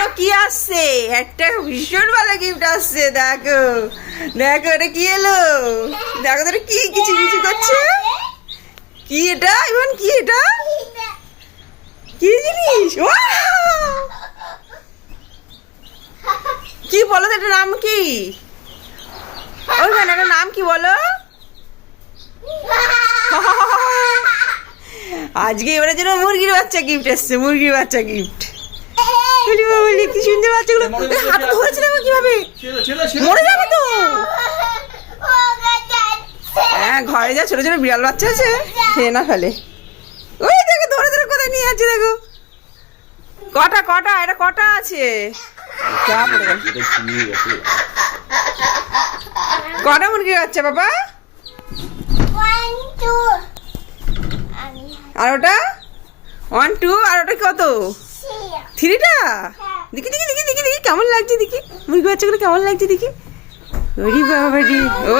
জন্য কি আসছে? একটা ভীষণ ভালো গিফট আসছে। দেখো দেখো এটা কি এলো, দেখো তো কি কিছু কিছু করছে। কি এটা ইমন, কি এটা, কি জিনিস? কি বলো তো, এটার নাম কি? ওইখানে এটার নাম কি বলো? আজকে এবারের জন্য মুরগির বাচ্চা গিফট এসছে, মুরগির বাচ্চা গিফট। বলি কি সুন্দর বাচ্চাগুলো, হাত ধরেছে দেখো কিভাবে, মরে যাবে তো। হ্যাঁ ঘরে যা ছোট ছোট বিড়াল বাচ্চা আছে, খেয়ে না ফেলে। ওই দেখো ধরে ধরে কোথায় নিয়ে যাচ্ছে দেখো। কটা কটা এটা কটা আছে? কটা মুরগির বাচ্চা বাবা? আর ওটা 1 2, আর ওটা কত? 3টা। দেখি দেখি দেখি দেখি দেখি কেমন লাগছে, দেখি মুরগি বাচ্চাগুলো কেমন লাগছে দেখি। ওরে বাবা রে, ও